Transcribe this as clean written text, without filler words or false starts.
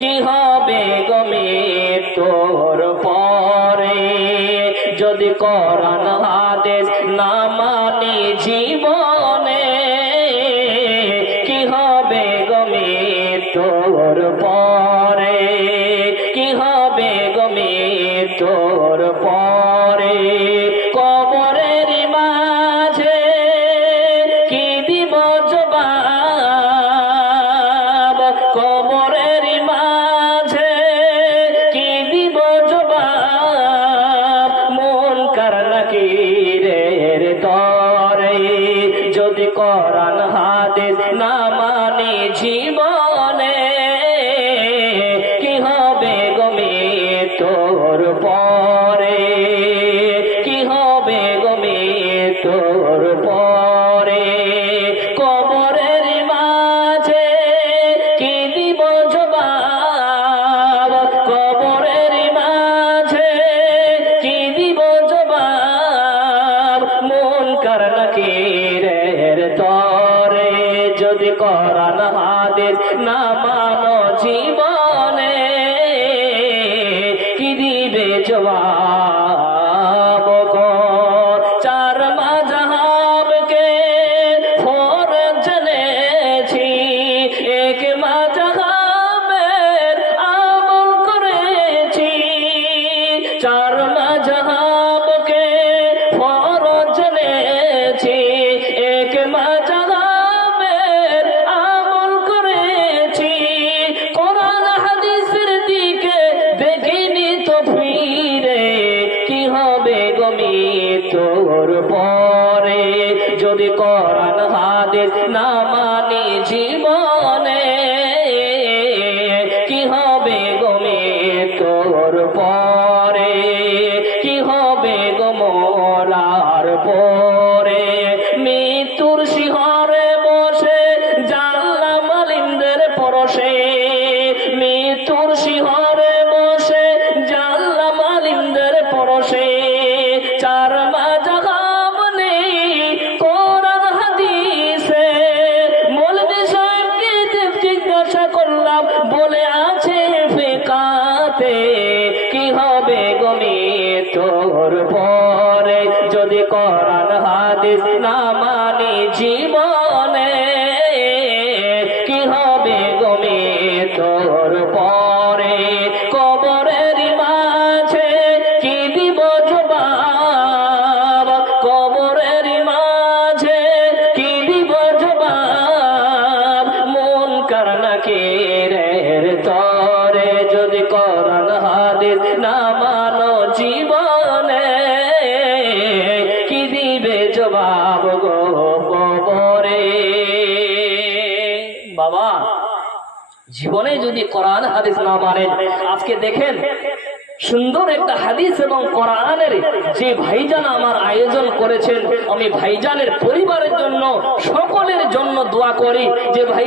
কি হবে গো মৃত্যুর পরে যদি কোরআন হাদিস না মানি জীবনে? কি হবে গো মৃত্যুর পরে? কি হবে গো মৃত্যুর পরে? কবরের মাঝে কি দিব জবাব? কবরের মাঝে কি দিব জবাব? মুনকার নাকিরের তরে যদি কোরআন হাদিস না মানি জীবনে? কি হবে গো মৃত্যুর পরে? কি হবে গো মৃত্যুর পরে? কবরের মাঝে কি দিব জবাব? কবরের মাঝে কি দিব জবাব? মুনকার নাকিরের তরে যদি কোরআন হাদিস না মানো জীবনে? কি দিবে জবাব গো? চার মাযহাবকে ফরজ জেনেছি, এক মাযহাবের আমল করেছি। চার মাযহাবকে ফরজ জেনেছি, এক মাযহাবের আমল করেছি। কোরআন হাদিসের দিকে দেখিনি তো ফিরে। কি হবে গো মৃত্যুর পরে যদি কোরআন হাদিস না মানি জীবনে? কি হবে গো মৃত্যুর পরে? কি হবে গো মরার পরে? মৃত্যুর শিহরে বসে জানলাম আলিমদের পরশে। মৃত্যুর শিহরে বসে জানলাম আলিমদের পরশে। চার মাযহাব নেই কোরআন হাদিসে। মৌলভী সাহেবকে জিজ্ঞাসা করলাম, বলে আছে ফিকাতে। কি হবে গো মৃত্যুর পরে যদি কোরআন হাদিস না মানি জীবনে? কি হবে গো মৃত্যুর পরে? কবরের মাঝে কি দিব জবাব? কবরের মাঝে কি দিব জবাব? মুনকার নাকিরের তরে যদি কোরআন হাদিস না মানো জীবনে? কি দিবে জবাব গো কবরে? বাবা, জীবনে যদি কোরআন হাদিস না মানেন, আজকে দেখেন সুন্দর একটা হাদিস এবং কোরআনের যে ভাইজান আমার আয়োজন করেছেন, আমি ভাইজানের পরিবারের জন্য সকলের জন্য দোয়া করি যে ভাই